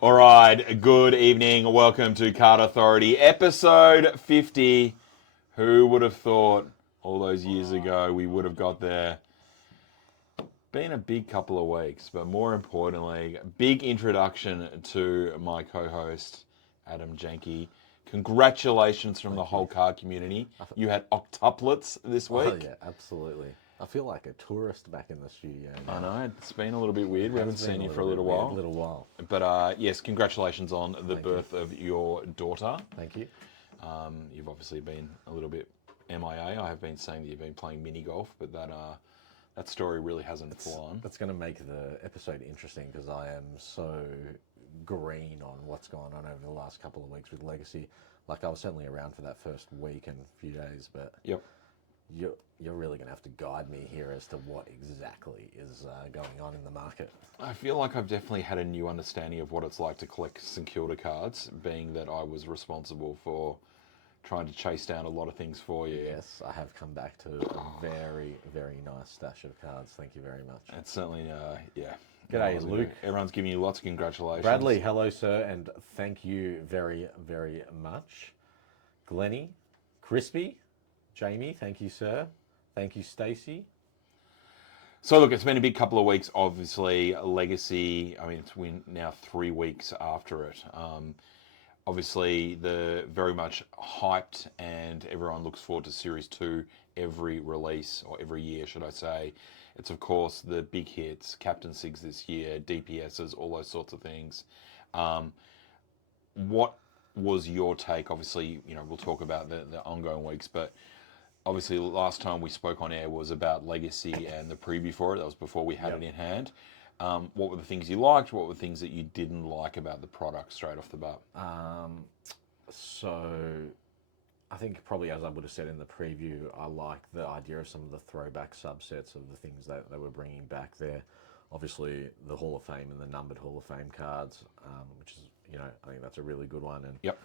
All right, good evening. Welcome to Card Authority, episode 50. Who would have thought all those years ago we would have got there? Been a big couple of weeks, but more importantly, big introduction to my co-host, Adam Jankie. Congratulations from the whole card community. You had octuplets this Oh week. yeah, absolutely. I feel like a tourist back in the studio I now. know, it's been a little bit weird. We It haven't has been seen a you for a little bit little weird, while. little while. But yes, congratulations on the Thank you. birth of your daughter. Thank you. You've obviously been a little bit MIA. I have been saying that you've been playing mini golf, but that story really hasn't flown. That's going to make the episode interesting because I am so green on what's gone on over the last couple of weeks with Legacy. Like I was certainly around for that first week and few days, but Yep. you're really going to have to guide me here as to what exactly is going on in the market. I feel like I've definitely had a new understanding of what it's like to collect St Kilda cards, being that I was responsible for trying to chase down a lot of things for you. Yes, I have come back to a very, very nice stash of cards. Thank you very much. It's certainly, yeah. G'day, Luke. Everyone's giving you lots of congratulations. Bradley, hello, sir, and thank you very, very much. Glennie, Crispy, Jamie, thank you, sir. Thank you, Stacey. So look, it's been a big couple of weeks. Obviously, Legacy. I mean, it's now 3 weeks after it. Obviously, the very much hyped, and everyone looks forward to Series 2 every release, or every year, should I say. It's, of course, the big hits, Captain Sigs this year, DPSs, all those sorts of things. What was your take? Obviously, we'll talk about the ongoing weeks, but obviously, last time we spoke on air was about Legacy and the preview for it. That was before we had it in hand. What were the things you liked? What were the things that you didn't like about the product straight off the bat? So, I think probably as I would have said in the preview, I like the idea of some of the throwback subsets of the things that they were bringing back there. Obviously, the Hall of Fame and the numbered Hall of Fame cards, which is, I think that's a really good one, and Yep.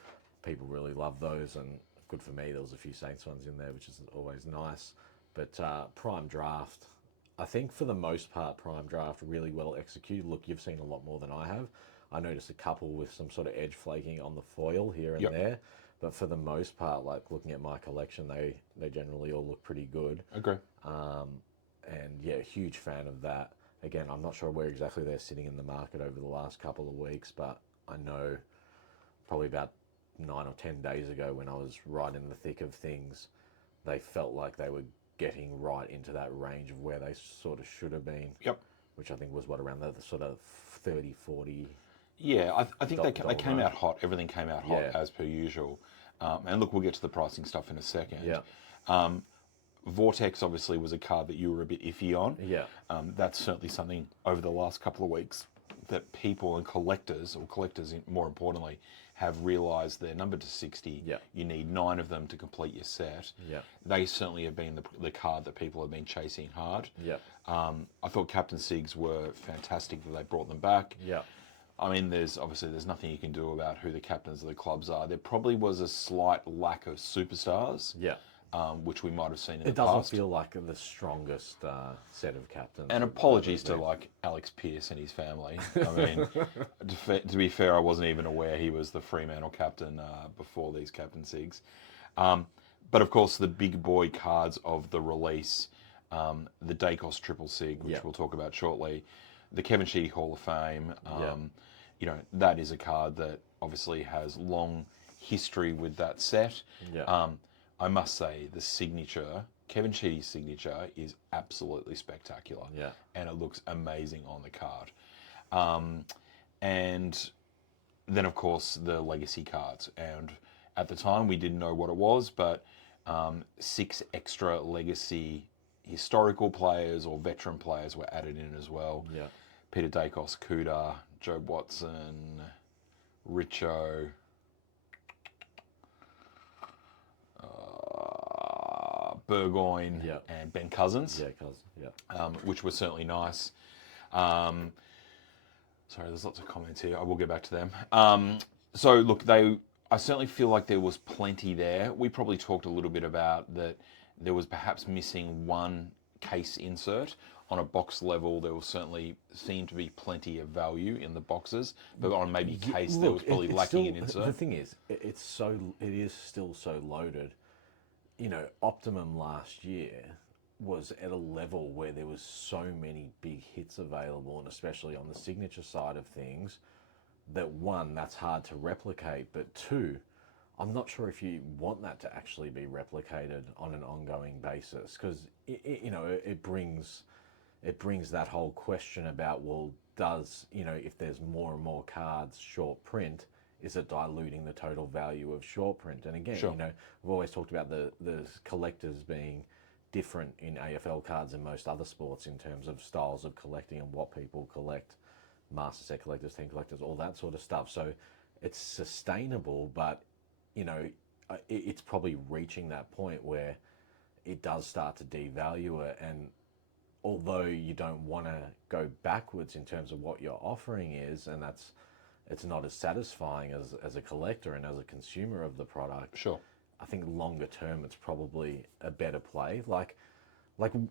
people really love those, and good for me. There was a few Saints ones in there, which is always nice. But Prime Draft, I think for the most part, Prime Draft really well executed. Look, you've seen a lot more than I have. I noticed a couple with some sort of edge flaking on the foil here and Yep. there. But for the most part, like looking at my collection, they generally all look pretty good. Agree. And yeah, huge fan of that. Again, I'm not sure where exactly they're sitting in the market over the last couple of weeks, but I know probably about 9 or 10 days ago when I was right in the thick of things, they felt like they were getting right into that range of where they sort of should have been. Yep. Which I think was around the sort of 30, 40. Yeah, I think they came range. out hot. Everything came out hot as per usual. And look, we'll get to the pricing stuff in a second. Yeah. Vortex obviously was a card that you were a bit iffy on. Yeah. That's certainly something over the last couple of weeks that people and collectors, or collectors more importantly, have realised they're numbered to 60. Yeah. You need 9 of them to complete your set. Yeah. They certainly have been the card that people have been chasing hard. Yeah. I thought Captain Sigs were fantastic that they brought them back. Yeah. I mean, there's nothing you can do about who the captains of the clubs are. There probably was a slight lack of superstars. Yeah. Which we might have seen in It the past. doesn't feel like the strongest set of captains. And apologies to like Alex Pearce and his family. I mean, to be fair, I wasn't even aware he was the Fremantle captain before these Captain Sigs. But of course, the big boy cards of the release, the Daicos Triple Sig, which we'll talk about shortly, the Kevin Sheedy Hall of Fame. That is a card that obviously has long history with that set. Yeah. I must say, the signature, Kevin Sheedy's signature, is absolutely spectacular. Yeah. And it looks amazing on the card. And then, of course, the legacy cards. And at the time, we didn't know what it was, but 6 extra legacy historical players or veteran players were added in as well. Yeah. Peter Daicos, Kuda, Joe Watson, Richo, Burgoyne, and Ben Cousins. Yeah, cousin. Which was certainly nice. Sorry, there's lots of comments here. I will get back to them. So look, I certainly feel like there was plenty there. We probably talked a little bit about that there was perhaps missing one case insert on a box level, there will certainly seem to be plenty of value in the boxes, but on maybe case, there was probably it's lacking still, in insert. the thing is, it is still so loaded. You know, Optimum last year was at a level where there was so many big hits available, and especially on the signature side of things, that one, that's hard to replicate, but two, I'm not sure if you want that to actually be replicated on an ongoing basis, because it brings that whole question about, well, does, if there's more and more cards short print, is it diluting the total value of short print? And again, Sure. we've always talked about the collectors being different in AFL cards and most other sports in terms of styles of collecting and what people collect, master set collectors, team collectors, all that sort of stuff. So it's sustainable, but it's probably reaching that point where it does start to devalue it. And although you don't want to go backwards in terms of what your offering is, and it's not as satisfying as a collector and as a consumer of the product. Sure. I think longer term, it's probably a better play. Like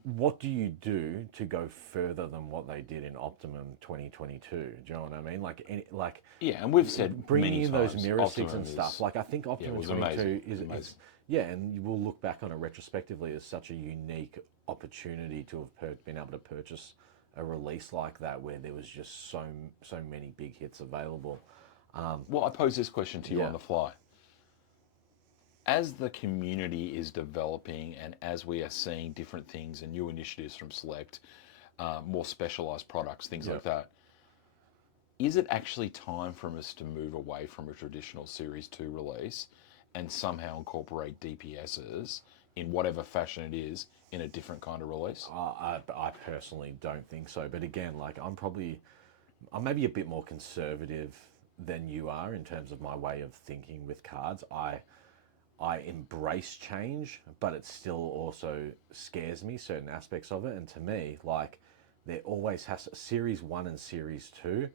what do you do to go further than what they did in Optimum 2022? Do you know what I mean? Yeah, and we've said bringing many in times, those mirror sticks and Optimum stuff. Like, I think Optimum was 22 amazing. is Amazing. yeah, and you will look back on it retrospectively as such a unique opportunity to have been able to purchase a release like that, where there was just so many big hits available. Well, I pose this question to you Yeah. on the fly. As the community is developing and as we are seeing different things and new initiatives from Select, more specialized products, things like that, is it actually time for us to move away from a traditional Series 2 release and somehow incorporate DPSs in whatever fashion it is in a different kind of release? I personally don't think so. But again, like I'm maybe a bit more conservative than you are in terms of my way of thinking with cards. I embrace change, but it still also scares me, certain aspects of it. And to me, like, there always has Series 1 and Series 2,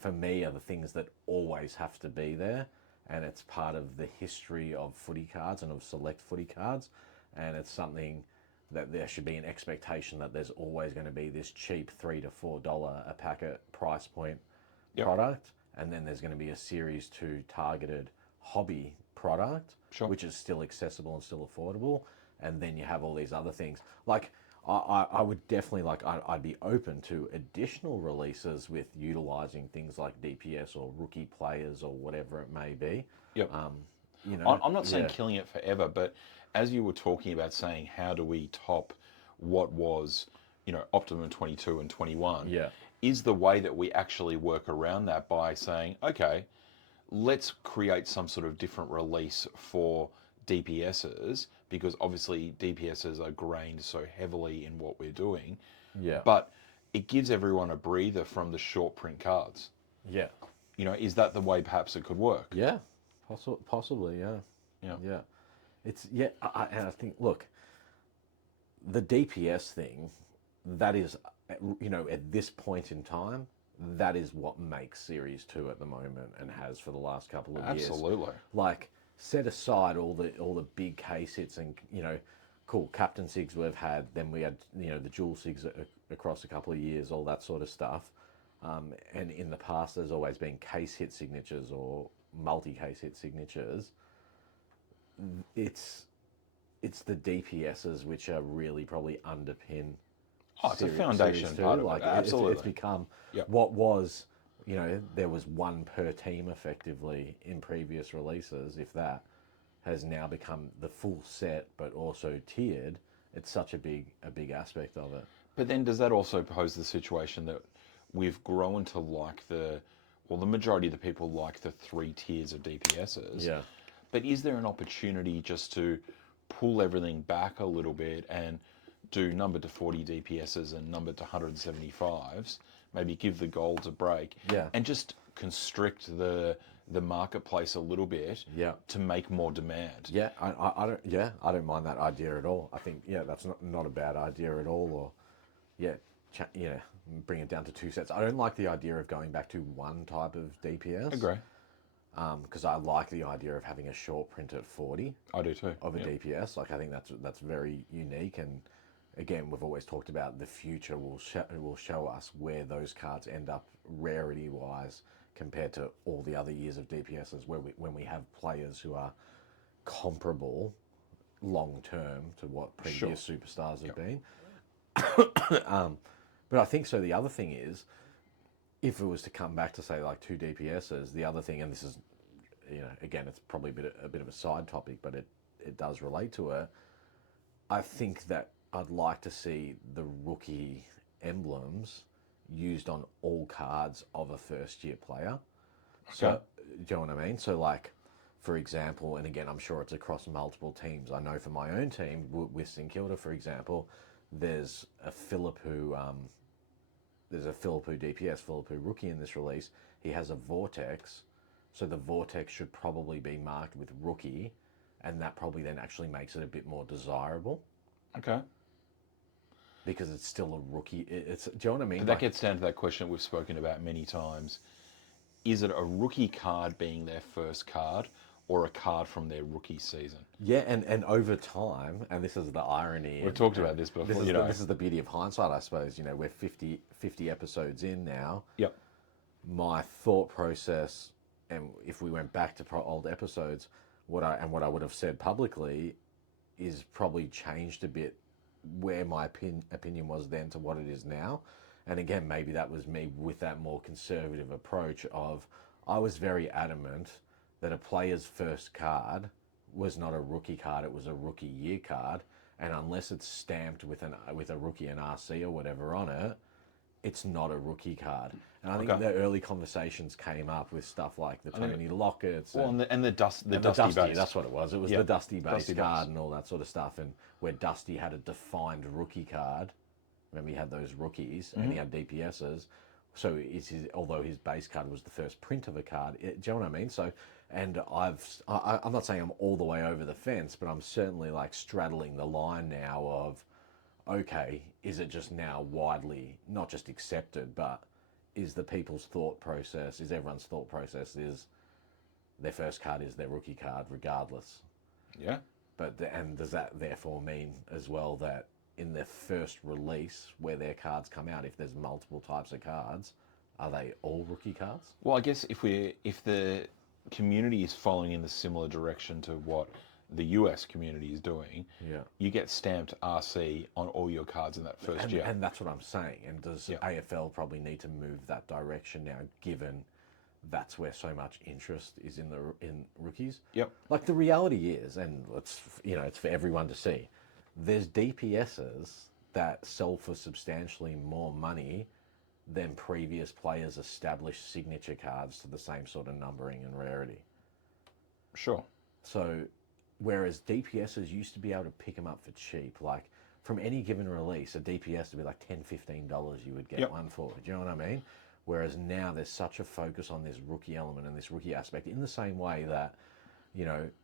for me, are the things that always have to be there. And it's part of the history of footy cards and of Select footy cards. And it's something that there should be an expectation that there's always going to be this cheap $3 to $4 a packet price point product. And then there's going to be a Series 2 targeted hobby product, which is still accessible and still affordable. And then you have all these other things. Like, I would definitely, I'd be open to additional releases with utilizing things like DPS or rookie players or whatever it may be. Yep. I'm not saying killing it forever, but as you were talking about saying, how do we top what was, Optimum 22 and 21? Yeah. Is the way that we actually work around that by saying, okay, let's create some sort of different release for DPSs, because obviously DPSs are grained so heavily in what we're doing. Yeah. But it gives everyone a breather from the short print cards. Yeah. Is that the way perhaps it could work? Yeah. Possibly, yeah. Yeah. Yeah. It's, and I think, look, the DPS thing, that is, at this point in time, that is what makes Series 2 at the moment and has for the last couple of years. Absolutely. Like, set aside all the big case hits and, cool Captain Sigs we've had, then we had, the dual Sigs across a couple of years, all that sort of stuff. And in the past, there's always been case hit signatures or multi-case hit signatures. It's the DPSs which are really probably underpin. It's a foundation part of it. Absolutely. It's become what was, there was one per team effectively in previous releases, if that, has now become the full set, but also tiered. It's such a big aspect of it. But then does that also pose the situation that we've grown to like the majority of the people like the 3 tiers of DPSs? Yeah. But is there an opportunity just to pull everything back a little bit and do number to 40 DPSs and number to 175s, maybe give the golds a break, and just constrict the marketplace a little bit to make more demand? Yeah, I don't mind that idea at all. I think that's not a bad idea at all. Or bring it down to 2 sets. I don't like the idea of going back to one type of DPS. Agree. Because I like the idea of having a short print at 40. I do too. Of a DPS. Like, I think that's very unique, and again, we've always talked about the future will show us where those cards end up rarity wise compared to all the other years of DPSs, when we have players who are comparable long term to what previous superstars have been. But I think so. The other thing is, if it was to come back to say like 2 DPSs, the other thing, and this is, again, it's probably a bit of a side topic, but it does relate to it. I think that I'd like to see the rookie emblems used on all cards of a first year player. So, do you know what I mean? So, like, for example, and again, I'm sure it's across multiple teams. I know for my own team, with St Kilda, for example, there's a Philippou DPS, Philippou rookie in this release. He has a Vortex, so the Vortex should probably be marked with rookie, and that probably then actually makes it a bit more desirable. Okay. Because it's still a rookie. Do you know what I mean? But that gets down to that question we've spoken about many times. Is it a rookie card being their first card, or a card from their rookie season? Yeah, and over time, and this is the irony. We've talked about this before. This is the beauty of hindsight, I suppose. We're 50 episodes in now. Yep. My thought process, and if we went back to old episodes, what I would have said publicly is probably changed a bit where my opinion was then to what it is now. And again, maybe that was me with that more conservative approach of, I was very adamant that a player's first card was not a rookie card, it was a rookie year card. And unless it's stamped with a rookie and RC or whatever on it, it's not a rookie card. And I think the early conversations came up with stuff like the Tony Lockett's. Well, and the Dusty base. That's what it was. It was the Dusty base card and all that sort of stuff. And where Dusty had a defined rookie card, remember he had those rookies and he had DPSs. So although his base card was the first print of a card, do you know what I mean? So, and I'm not saying I'm all the way over the fence, but I'm certainly like straddling the line now of, okay, is it just now widely not just accepted, but is the people's thought process, is everyone's thought process is their first card is their rookie card regardless? Yeah. And does that therefore mean as well that in their first release where their cards come out, if there's multiple types of cards, are they all rookie cards? Well, I guess if the community is following in the similar direction to what the US community is doing, you get stamped RC on all your cards in that first year. And that's what I'm saying. And does AFL probably need to move that direction now, given that's where so much interest is in rookies? Yep. Like the reality is, and it's for everyone to see, there's DPSs that sell for substantially more money than previous players' established signature cards to the same sort of numbering and rarity. Sure. So, whereas DPSs used to be able to pick them up for cheap, like from any given release, a DPS would be like $10, $15 you would get one for. Do you know what I mean? Whereas now there's such a focus on this rookie element and this rookie aspect, in the same way that,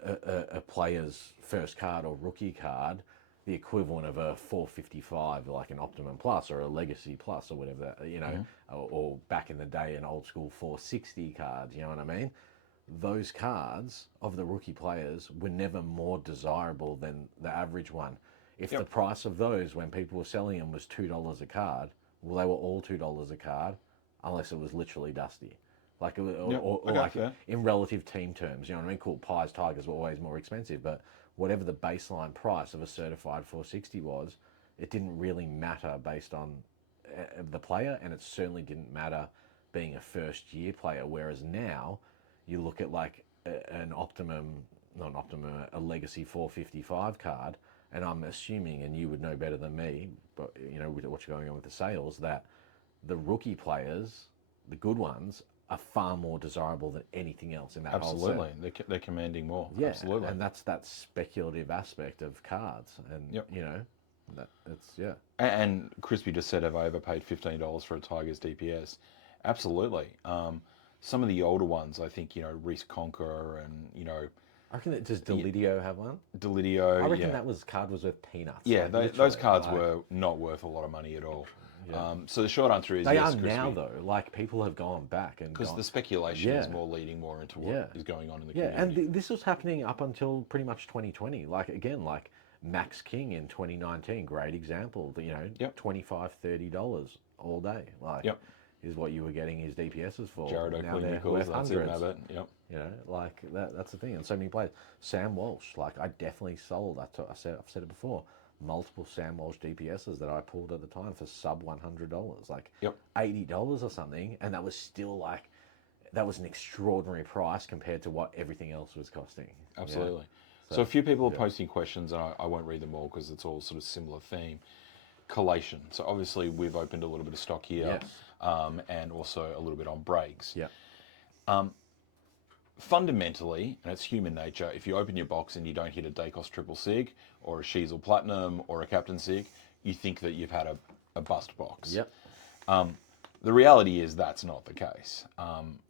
a player's first card or rookie card, the equivalent of a 455, like an Optimum Plus or a Legacy Plus or whatever, or back in the day, an old school 460 card, you know what I mean? Those cards of the rookie players were never more desirable than the average one. If the price of those, when people were selling them, was $2 a card, well, they were all $2 a card, unless it was literally Dusty. Like, or like in relative team terms, you know what I mean? Cool, Pies, Tigers were always more expensive, but whatever the baseline price of a certified 460 was, it didn't really matter based on the player, and it certainly didn't matter being a first year player. Whereas now, you look at like an a Legacy 455 card, and I'm assuming, and you would know better than me, but with what's going on with the sales, that the rookie players, the good ones, are far more desirable than anything else in that whole set. Absolutely, they're commanding more. Yeah, absolutely, and that's that speculative aspect of cards, and And Crispy just said, have I ever paid $15 for a Tigers DPS? Absolutely. Some of the older ones, I think, Reese Conqueror and I reckon does Delidio have one? Delidio, I reckon that card was worth peanuts. Yeah, those cards were not worth a lot of money at all. Yeah. So the short answer is they yes, are now though. Like people have gone back and because the speculation is more leading more into what is going on in the community. And this was happening up until pretty much 2020. Like again, like Max King in 2019, great example. You know, Yep. $25, $30 all day. Like, Yep. is what you were getting his DPSs for. Jared Now Oakley they're Nichols, worth that's it, hundreds. Mabbott. Yep. You know, like that's the thing. And so many players. Sam Walsh, like I definitely sold. I've said it before. Multiple Sam Walsh DPSs that I pulled at the time for sub $100, like Yep. $80 or something, and that was still like that was an extraordinary price compared to what everything else was costing. Absolutely. Yeah. So a few people are posting questions, and I won't read them all because it's all sort of similar theme. Collation. So obviously we've opened a little bit of stock here, Yes. and also a little bit on breaks. Yeah. Fundamentally, and it's human nature, if you open your box and you don't hit a Daicos Triple Sig or a Sheezel Platinum or a Captain Sig, you think that you've had a bust box. Yep. The reality is that's not the case.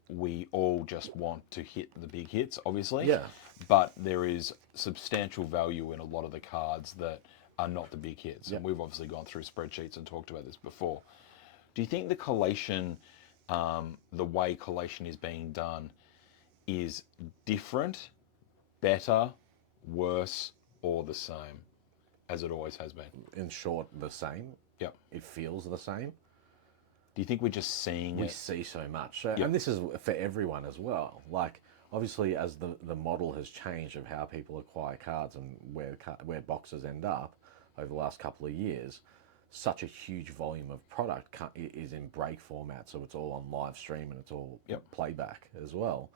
We all just want to hit the big hits, obviously. Yeah. But there is substantial value in a lot of the cards that are not the big hits. And we've obviously gone through spreadsheets and talked about this before. Do you think the collation, the way collation is being done, is different, better, worse, or the same, as it always has been? In short, the same. Yep. It feels the same. Do you think we're just seeing We it? see so much, and this is for everyone as well. Like obviously, as the model has changed of how people acquire cards and where boxes end up over the last couple of years, such a huge volume of product is in break format, so it's all on live stream and it's all playback as well.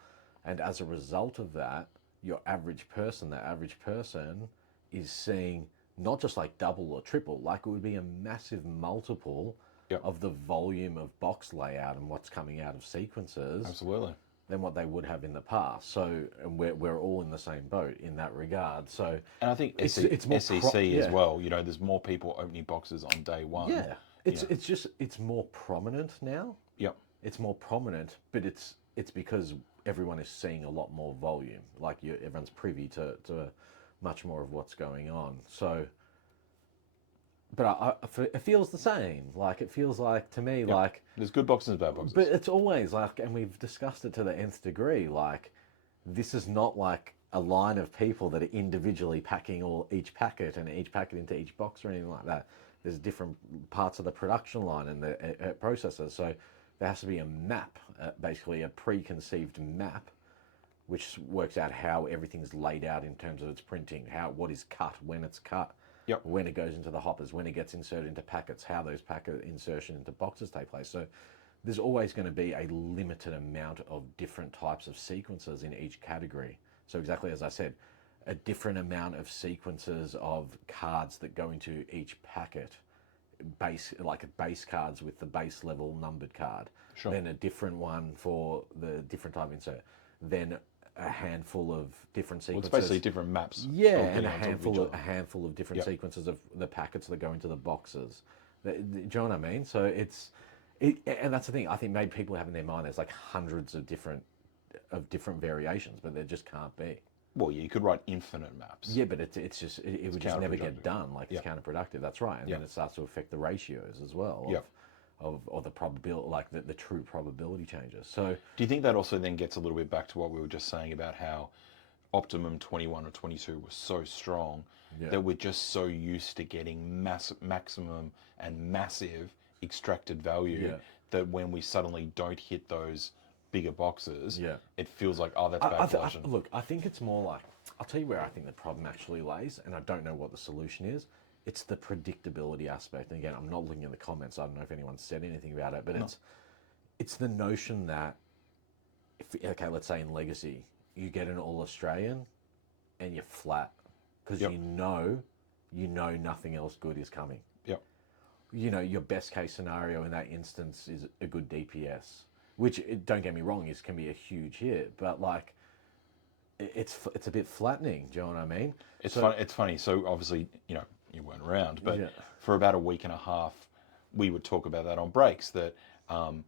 And as a result of that, the average person is seeing not just like double or triple, like it would be a massive multiple of the volume of box layout and what's coming out of sequences. Absolutely. Than what they would have in the past. So, and we're all in the same boat in that regard. So, and I think it's more SEC as well. You know, there's more people opening boxes on day one. Yeah, it's more prominent now. Yep. It's more prominent, but it's because everyone is seeing a lot more volume. Like everyone's privy to much more of what's going on. So, but it feels the same. Like it feels like to me, like there's good boxes and bad boxes. But it's always like, and we've discussed it to the nth degree. Like this is not like a line of people that are individually packing each packet into each box or anything like that. There's different parts of the production line and the processes. So there has to be a map, basically a preconceived map, which works out how everything's laid out in terms of its printing, what is cut, when it's cut. When it goes into the hoppers, when it gets inserted into packets, how those packet insertion into boxes take place. So there's always going to be a limited amount of different types of sequences in each category. So exactly as I said, a different amount of sequences of cards that go into each packet, base cards with the base level numbered card. Sure. Then a different one for the different type of insert. Then a handful of different sequences. Well, it's basically different maps. Yeah, and a handful of different sequences of the packets that go into the boxes. Do you know what I mean? So and that's the thing. I think maybe people have in their mind there's like hundreds of different variations, but there just can't be. Well, you could write infinite maps. Yeah, but it would just never get done. Like it's counterproductive. That's right, and then it starts to affect the ratios as well. Of the probability, like the true probability changes. So, do you think that also then gets a little bit back to what we were just saying about how Optimum 21 or 22 was so strong that we're just so used to getting maximum and massive extracted value that when we suddenly don't hit those bigger boxes, it feels like, oh, that's bad collection. Look, I think it's more like, I'll tell you where I think the problem actually lays, and I don't know what the solution is. It's the predictability aspect. And again, I'm not looking at the comments. I don't know if anyone's said anything about it, but it's the notion that, let's say in Legacy, you get an All-Australian and you're flat because you know nothing else good is coming. Yep. You know, your best case scenario in that instance is a good DPS, which, don't get me wrong, can be a huge hit, but like, it's a bit flattening. Do you know what I mean? It's funny. So obviously, you weren't around, but for about a week and a half, we would talk about that on breaks, that an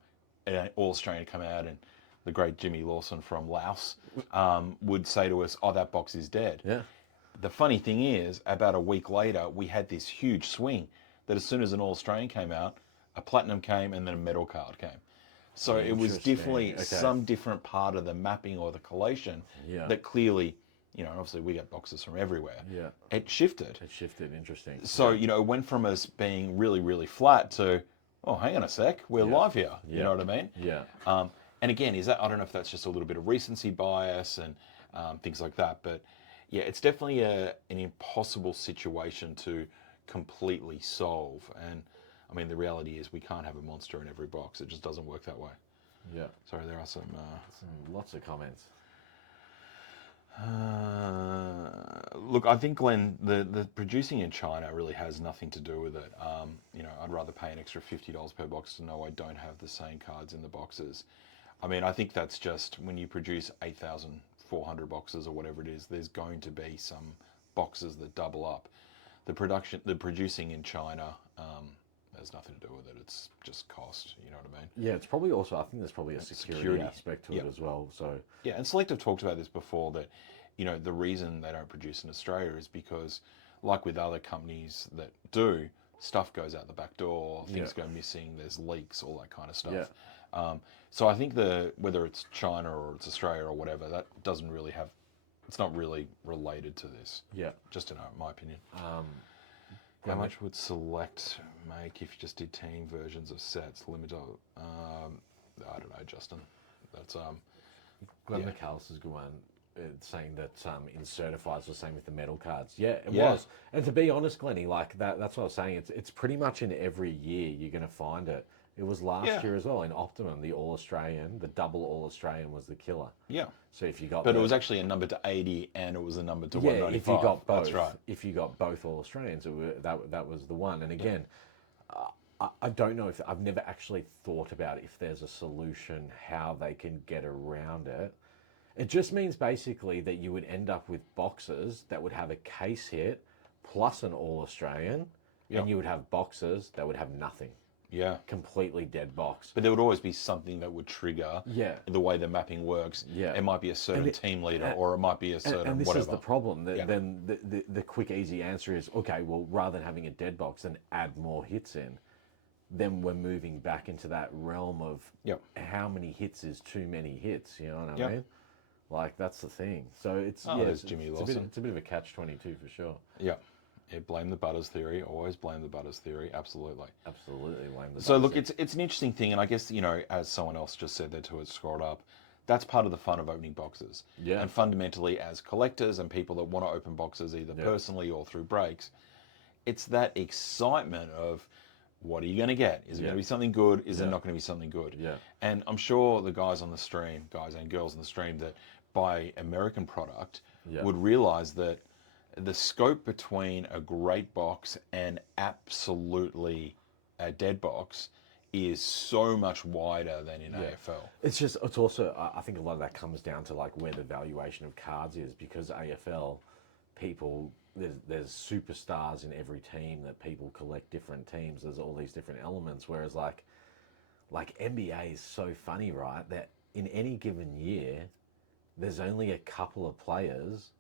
All-Australian come out and the great Jimmy Lawson from Laos would say to us, oh, that box is dead. Yeah. The funny thing is, about a week later, we had this huge swing that as soon as an All-Australian came out, a Platinum came and then a Metal card came. So it was definitely some different part of the mapping or the collation that clearly, you know, and obviously we get boxes from everywhere. Yeah. It shifted. It shifted, interesting. So, you know, it went from us being really, really flat to, oh, hang on a sec, we're live here. You know what I mean? Yeah. And again, I don't know if that's just a little bit of recency bias and things like that, but yeah, it's definitely an impossible situation to completely solve. And I mean, the reality is we can't have a monster in every box. It just doesn't work that way. Yeah. Sorry, there are some lots of comments. Look, I think, Glenn, the producing in China really has nothing to do with it. You know, I'd rather pay an extra $50 per box to know I don't have the same cards in the boxes. I mean, I think that's just when you produce 8,400 boxes or whatever it is, there's going to be some boxes that double up. The producing in China has nothing to do with it. It's just cost. You know what I mean? Yeah, it's probably also, I think there's probably a security aspect to it as well. So yeah, and Selective talked about this before, that, you know, the reason they don't produce in Australia is because, like with other companies that do, stuff goes out the back door, things go missing, there's leaks, all that kind of stuff. So I think whether it's China or it's Australia or whatever, that doesn't really have, it's not really related to this. Yeah. Just in my opinion. How much would Select make if you just did team versions of sets? Limited. I don't know, Justin. That's Glenn McAllister's a good one, saying that in certifies was same with the metal cards. Yeah, it was. And to be honest, Glenny, like that's what I was saying. It's pretty much in every year you're going to find it. It was last year as well in Optimum, the All Australian, the double All Australian was the killer. Yeah. So if you got, but it was actually a number to 80 and it was a number to 195. if you got both, that's right. If you got both All Australians, that was the one. And again, I don't know if I've never actually thought about if there's a solution how they can get around it. It just means basically that you would end up with boxes that would have a case hit plus an All Australian, and you would have boxes that would have nothing. Yeah. Completely dead box. But there would always be something that would trigger the way the mapping works. Yeah. It might be a certain team leader or it might be a certain and this whatever. is the problem. Then the quick, easy answer is, okay, well, rather than having a dead box, then add more hits in. Then we're moving back into that realm of how many hits is too many hits, you know what I mean? Like, that's the thing. So it's, there's Jimmy Lawson. It's a bit of a catch-22 for sure. Yeah. Yeah, blame the Butters theory. Always blame the Butters theory. Absolutely. Absolutely blame the So, look, it's an interesting thing, and I guess, you know, as someone else just said there too, it scrolled up, that's part of the fun of opening boxes. Yeah. And fundamentally, as collectors and people that want to open boxes either personally or through breaks, it's that excitement of, what are you going to get? Is it going to be something good? Is it not going to be something good? Yeah. And I'm sure the guys on the stream, guys and girls on the stream that buy American product would realize that the scope between a great box and absolutely a dead box is so much wider than in AFL. It's also, I think a lot of that comes down to like where the valuation of cards is, because AFL people, there's superstars in every team that people collect different teams. There's all these different elements. Whereas like NBA is so funny, right? That in any given year, there's only a couple of players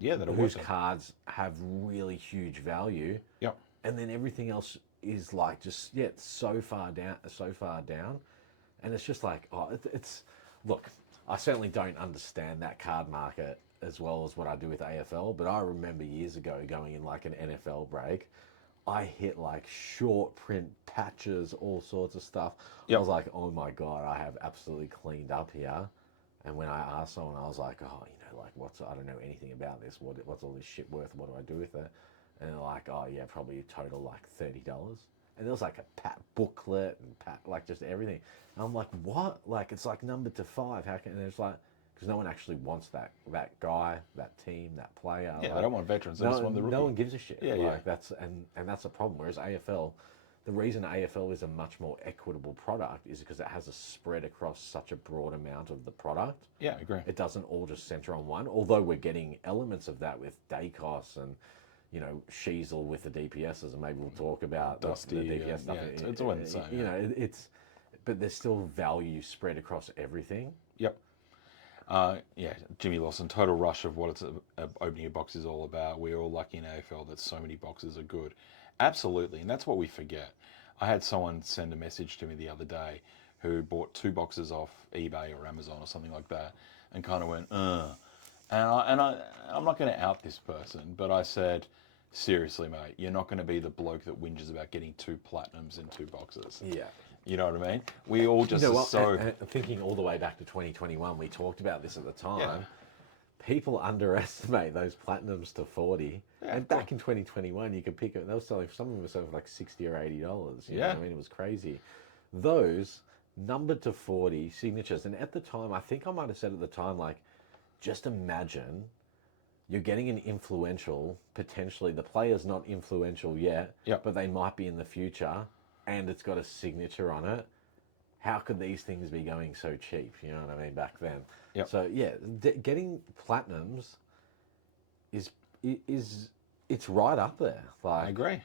that are whose cards have really huge value. Yep. And then everything else is like just so far down, and it's just like it's look. I certainly don't understand that card market as well as what I do with AFL, but I remember years ago going in like an NFL break, I hit like short print patches, all sorts of stuff. I was like, oh my God, I have absolutely cleaned up here. And when I asked someone, I was like, oh, you know, like I don't know anything about this. What's all this shit worth? What do I do with it? And they're like, oh yeah, probably total like $30. And there was like a booklet and like just everything. And I'm like, what? Like it's like numbered to 5. How can? And it's like, because no one actually wants that guy, that team, that player. Yeah, like, they don't want veterans. They just want the rookie. No one gives a shit. Yeah, like, that's a problem. Whereas AFL, the reason AFL is a much more equitable product is because it has a spread across such a broad amount of the product. Yeah, I agree. It doesn't all just center on one, although we're getting elements of that with Daicos and, you know, Sheezel with the DPSs, and maybe we'll talk about Dusty, the DPS stuff. Yeah, it's all the same. You know, but there's still value spread across everything. Yep. Jimmy Lawson, total rush of what opening a box is all about. We're all lucky in AFL that so many boxes are good. Absolutely, and that's what we forget. I had someone send a message to me the other day who bought 2 boxes off eBay or Amazon or something like that and kind of went, I'm not going to out this person, but I said, seriously, mate, you're not going to be the bloke that whinges about getting 2 platinums in 2 boxes. Yeah. You know what I mean? We all just You know are what? so. And thinking all the way back to 2021, we talked about this at the time. Yeah. People underestimate those platinums to 40. Yeah, And back in 2021, you could pick it. They were selling, some of them were selling for like $60 or $80. You know what I mean? It was crazy. Those numbered to 40 signatures. And at the time, I think I might have said at the time, like, just imagine you're getting an influential, potentially, the player's not influential yet, but they might be in the future, and it's got a signature on it. How could these things be going so cheap? You know what I mean? Back then. So yeah, getting platinums is it's right up there. Like, I agree.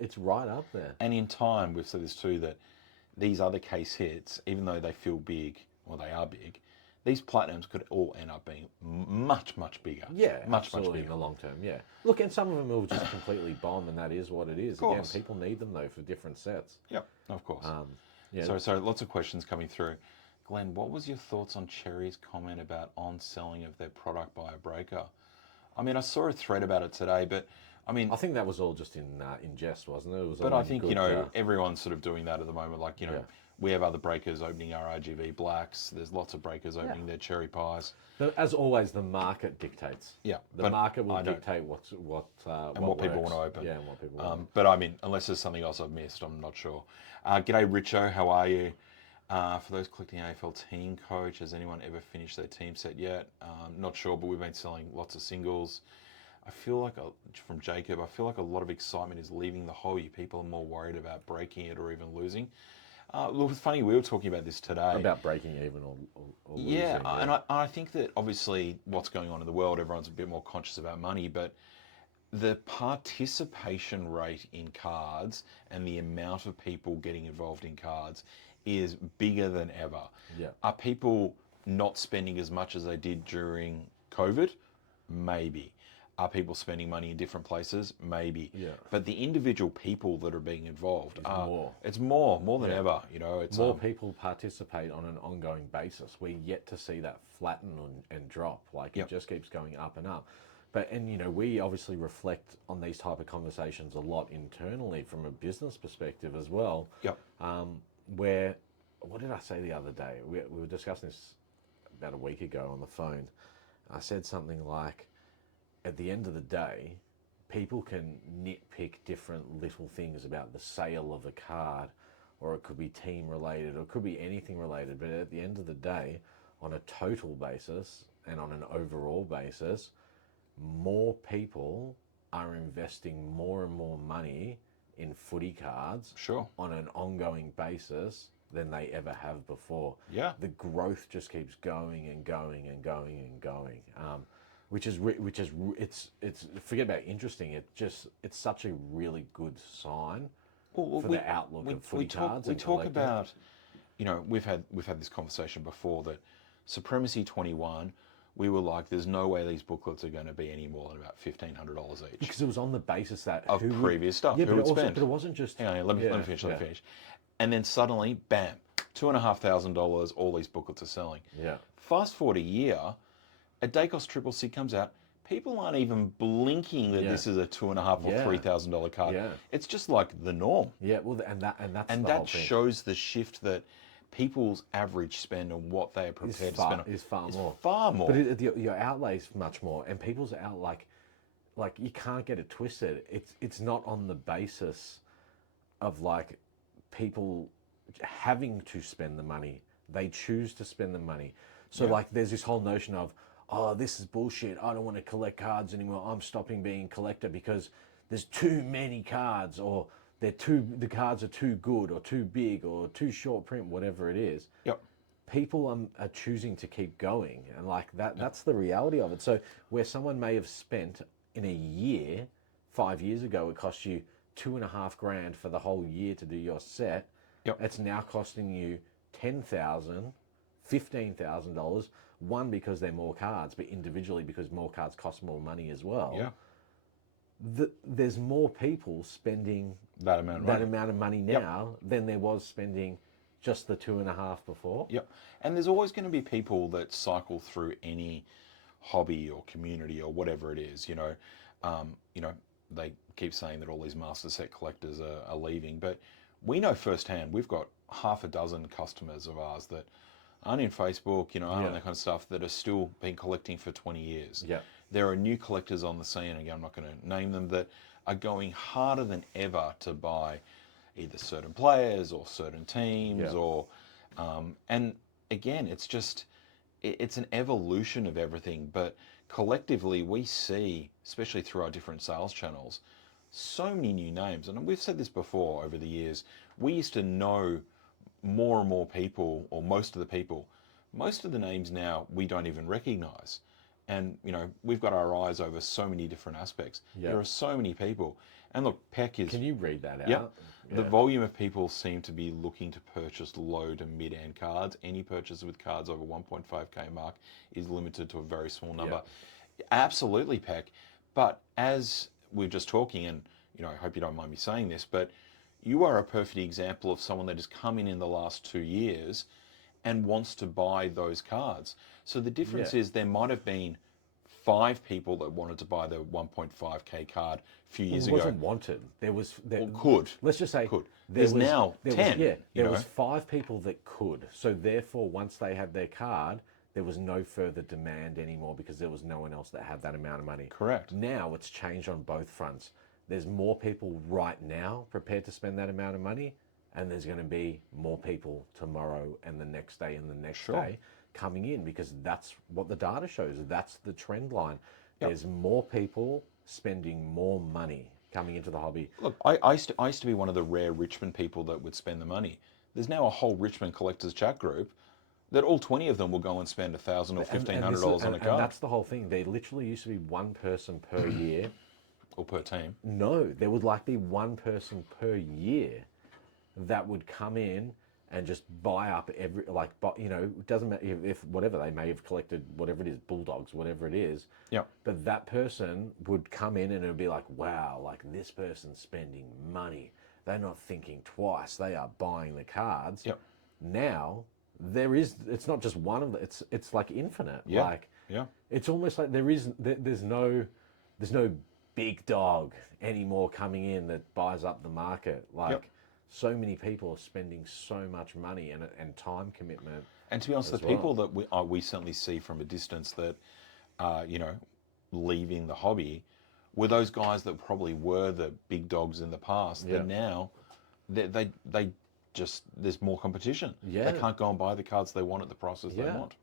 It's right up there. And in time, we've said this too, that these other case hits, even though they feel big, or they are big, these platinums could all end up being much, much bigger. Yeah, much absolutely, bigger in the long term, yeah. Look, and some of them will just completely bomb, and that is what it is. Again, people need them, though, for different sets. Yep, of course. Yeah. So lots of questions coming through. Glenn, what was your thoughts on Cherry's comment about on-selling of their product by a breaker? I mean, I saw a thread about it today, but I mean, I think that was all just in jest, wasn't it? It was but all I think, good, you know, everyone's sort of doing that at the moment. Like, you know, we have other breakers opening our RGV blacks. There's lots of breakers opening their cherry pies. As always, the market dictates. Yeah, the market will dictate what people works. want to open. Yeah, and what people want. But I mean, unless there's something else I've missed, I'm not sure. G'day, Richo. How are you? For those collecting AFL team coach, has anyone ever finished their team set yet? Not sure, but we've been selling lots of singles. I feel like, from Jacob, I feel like a lot of excitement is leaving the hole. People are more worried about breaking it or even losing. Look, it's funny, we were talking about this today. About breaking even or losing. Yeah, and I think that obviously what's going on in the world, everyone's a bit more conscious about money, but the participation rate in cards and the amount of people getting involved in cards is bigger than ever. Yeah. Are people not spending as much as they did during COVID? Maybe. Are people spending money in different places? Maybe. Yeah. But the individual people that are being involved more. It's more than ever. You know, it's more people participate on an ongoing basis. We're yet to see that flatten and drop. Like it just keeps going up and up. And you know, we obviously reflect on these type of conversations a lot internally from a business perspective as well. Yep. Where, what did I say the other day? We were discussing this about a week ago on the phone. I said something like, at the end of the day, people can nitpick different little things about the sale of a card, or it could be team related, or it could be anything related. But at the end of the day, on a total basis and on an overall basis, more people are investing more and more money in footy cards on an ongoing basis than they ever have before. Yeah. The growth just keeps going and going and going and going. Which is it's forget about interesting. It's such a really good sign for the outlook of footy cards. We talk about, you know, we've had this conversation before that Supremacy 21. We were like, there's no way these booklets are going to be any more than about $1,500 each. Because it was on the basis that of previous stuff. Yeah, who would spend? But it wasn't just. Hang on, let me finish. Let me finish. And then suddenly, bam, $2,500. All these booklets are selling. Yeah. Fast forward a year. A Daicos Triple Signature comes out, people aren't even blinking that this is a $2,500 or $3,000 card. Yeah. It's just like the norm. Yeah, well, and that whole thing. shows the shift that people's average spend and what they are prepared to spend is far more. Far more. But your outlay is much more, and people's like you can't get it twisted. It's not on the basis of like people having to spend the money. They choose to spend the money. So like there's this whole notion of, oh, this is bullshit. I don't want to collect cards anymore. I'm stopping being a collector because there's too many cards, or the cards are too good or too big or too short print, whatever it is. Yep. People are choosing to keep going, and like that's the reality of it. So where someone may have spent in a year, 5 years ago, it cost you $2,500 for the whole year to do your set. Yep. It's now costing you $10,000, $15,000. One, because they're more cards, but individually because more cards cost more money as well. Yeah. There's more people spending that amount of money now than there was spending just the 2.5 before. Yep. And there's always going to be people that cycle through any hobby or community or whatever it is. You know, they keep saying that all these master set collectors are leaving, but we know firsthand. We've got half a dozen customers of ours that aren't in Facebook, aren't Yeah. that kind of stuff, that are still been collecting for 20 years. Yeah. There are new collectors on the scene, again, I'm not going to name them, that are going harder than ever to buy either certain players or certain teams Yeah. or, and again, it's an evolution of everything, but collectively we see, especially through our different sales channels, so many new names. And we've said this before over the years. We used to know more and more people, or most of the people. Most of the names now we don't even recognize. And, we've got our eyes over so many different aspects. Yeah. There are so many people. And look, Peck is... Can you read that out? Yep. Yeah. The volume of people seem to be looking to purchase low to mid-end cards. Any purchase with cards over 1.5k mark is limited to a very small number. Yeah. Absolutely, Peck. But as we're just talking, and I hope you don't mind me saying this, but you are a perfect example of someone that has come in the last 2 years and wants to buy those cards. So the difference is there might have been 5 people that wanted to buy the 1.5k card a few years It ago. wasn't wanted. There was... Could. Let's just say... Could. There's now 10. There was 5 people that could. So therefore, once they had their card, there was no further demand anymore because there was no one else that had that amount of money. Correct. Now it's changed on both fronts. There's more people right now prepared to spend that amount of money, and there's going to be more people tomorrow and the next day and the next day coming in, because that's what the data shows. That's the trend line. Yep. There's more people spending more money coming into the hobby. Look, I used to be one of the rare Richmond people that would spend the money. There's now a whole Richmond collectors chat group that all 20 of them will go and spend $1,000 or $1,500 on a card. And that's the whole thing. There literally used to be one person per year. Or per team. No, there would be one person per year that would come in and just buy up it doesn't matter if whatever they may have collected, whatever it is, bulldogs, whatever it is. Yeah. But that person would come in and it would be like, wow, this person's spending money. They're not thinking twice. They are buying the cards. Yep. Now it's not just one of them. It's like infinite. Yeah. It's almost like there's no big dog anymore coming in that buys up the market. So many people are spending so much money and time commitment. And to be honest, the people that we certainly see from a distance that leaving the hobby were those guys that probably were the big dogs in the past. That now they just, there's more competition. Yeah. They can't go and buy the cards they want at the prices they want.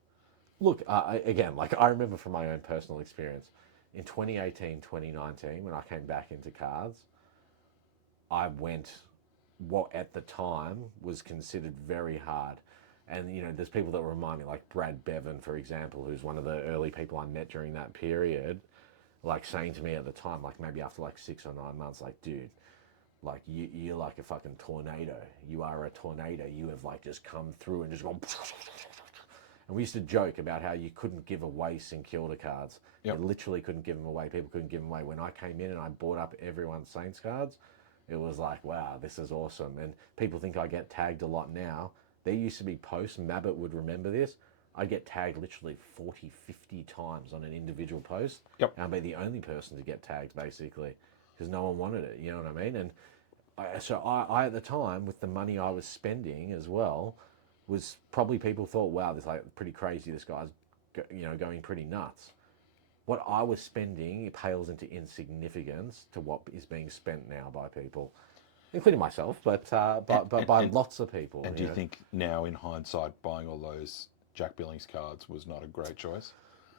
Look, again, I remember from my own personal experience, in 2018, 2019, when I came back into cards, I went what at the time was considered very hard. And, there's people that remind me, like Brad Bevan, for example, who's one of the early people I met during that period, saying to me at the time, maybe after 6 or 9 months, dude, you're like a fucking tornado. You are a tornado. You have just come through and just gone. And we used to joke about how you couldn't give away St Kilda cards. Yep. You literally couldn't give them away. People couldn't give them away. When I came in and I bought up everyone's Saints cards, it was like, wow, this is awesome. And people think I get tagged a lot now. There used to be posts, Mabbott would remember this, I'd get tagged literally 40, 50 times on an individual post. Yep. And I'd be the only person to get tagged, basically, because no one wanted it, you know what I mean? And so I, at the time, with the money I was spending as well, was probably people thought, wow, this is pretty crazy, this guy's going pretty nuts. What I was spending, it pales into insignificance to what is being spent now by people, including myself, but by lots of people. And do you think now, in hindsight, buying all those Jack Billings cards was not a great choice?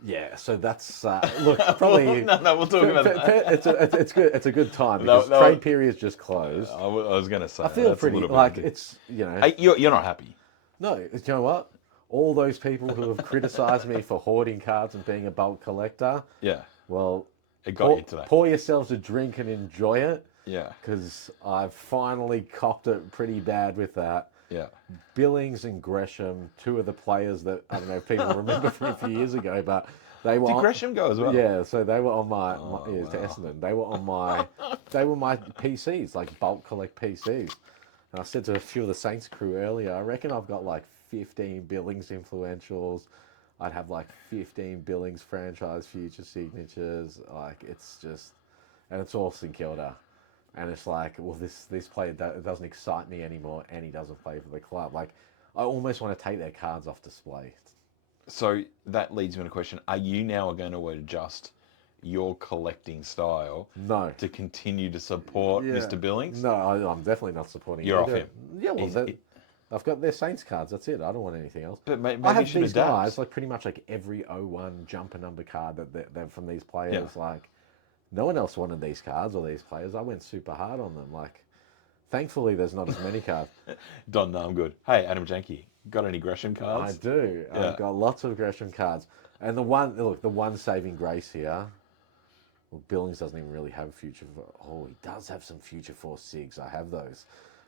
Yeah, so that's look, probably. no, we'll talk about that. It's good. It's a good time because trade period's just closed. I was going to say. I feel that's pretty a little like bit. it's Hey, you're not happy. No, you know what? All those people who have criticised me for hoarding cards and being a bulk collector. Yeah. Well, it got you today. Pour yourselves a drink and enjoy it. Yeah. Because I've finally copped it pretty bad with that. Yeah. Billings and Gresham, 2 of the players that, I don't know if people remember from a few years ago, but they were... Did Gresham go as well? Yeah, so they were on my to Essendon. They were on my PCs, bulk collect PCs. And I said to a few of the Saints crew earlier, I reckon I've got 15 Billings influentials. I'd have like 15 Billings franchise future signatures. Like it's just, and it's all St Kilda. And it's like, well, this player doesn't excite me anymore, and he doesn't play for the club. Like, I almost want to take their cards off display. So that leads me to a question: are you now going to adjust your collecting style No. to continue to support Mr. Billings? No, I'm definitely not supporting You're either. off him. Yeah, well, I've got their Saints cards. That's it. I don't want anything else. But maybe I you have should these adapt. guys, like pretty much like every 01 jumper number card that from these players. Like, no one else wanted these cards or these players. I went super hard on them. Like, thankfully, there's not as many cards. Don, no, I'm good. Hey, Adam Jankie, got any Gresham I cards? do. Yeah. I've got lots of Gresham cards. And the one saving grace here. Well, Billings doesn't even really have future. Oh, he does have some future 4-6. I have those.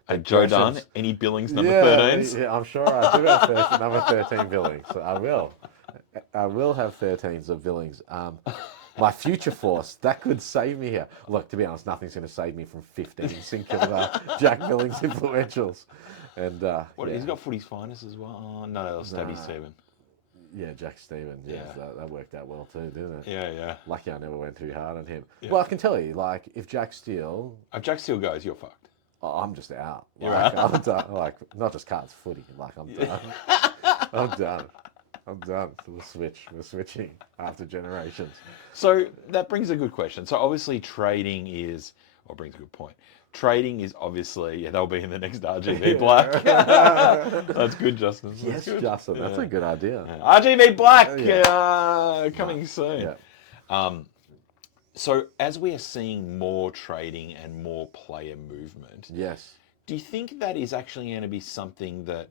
And Joe Dunn, any Billings number 13s? Yeah, I'm sure I do have number 13 Billings. So I will. I will have 13s of Billings. My future force, that could save me here. Look, to be honest, nothing's going to save me from 15 St Kilda Jack Billings influentials. And He's got footy's finest as well. Oh, no, that was Stabby Stephen. Yeah, Jack Stevens. Yes, that worked out well too, didn't it? Yeah. Lucky I never went too hard on him. Yeah. Well, I can tell you, like, if Jack Steele, If Jack Steele goes, you're fucked. I'm just out. You're like, out? I'm done. Like, not just cards, footy. Like, I'm done. I'm done. I'm done. So we're switching after generations. So that brings a good question. So obviously trading is, or brings a good point. Trading is obviously, they'll be in the next RGB Black. That's good, Justin. That's Yes, good. Justin, that's a good idea. RGB Black Yeah. coming soon. Yeah. So as we are seeing more trading and more player movement, Yes. do you think that is actually going to be something that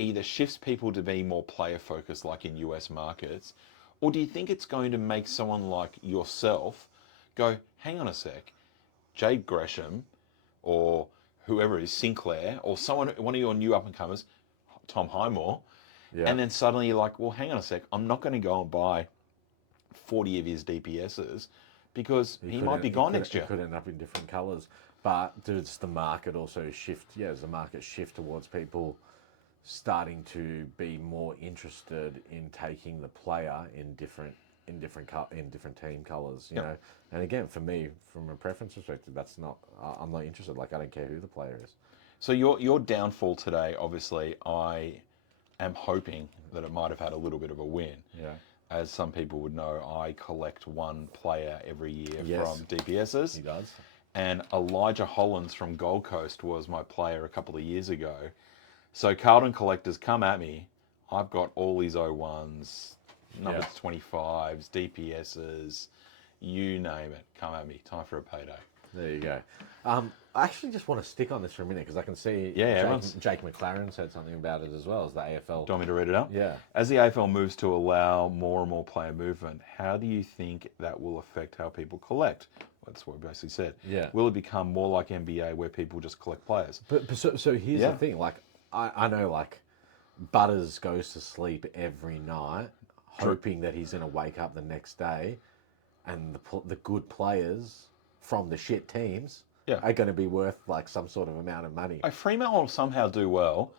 either shifts people to be more player focused like in US markets, or do you think it's going to make someone like yourself go, hang on a sec, Jade Gresham or whoever it is, Sinclair, or one of your new up-and-comers, Tom Highmore, and then suddenly you're like, well, hang on a sec, I'm not going to go and buy 40 of his DPSs because he might be gone next year. It could end up in different colours. But does the market also shift? Yeah, does the market shift towards people starting to be more interested in taking the player in different team colours, you know? And again, for me, from a preference perspective, that's not. I'm not interested. Like, I don't care who the player is. So your downfall today, obviously, I am hoping that it might have had a little bit of a win. Yeah. As some people would know, I collect one player every year Yes. from DPSs. He does. And Elijah Hollands from Gold Coast was my player a couple of years ago. So Carlton collectors, come at me. I've got all these 01s, numbers 25s, DPSs, you name it. Come at me. Time for a payday. There you go. I actually just want to stick on this for a minute because I can see Jake McLaren said something about it as well as the AFL. Do you want me to read it out? Yeah. As the AFL moves to allow more and more player movement, how do you think that will affect how people collect? That's what we basically said. Yeah. Will it become more like NBA where people just collect players? But so here's the thing. Like, I know, like, Butters goes to sleep every night hoping that he's going to wake up the next day and the good players from the shit teams are going to be worth, like, some sort of amount of money. Fremantle will somehow do well.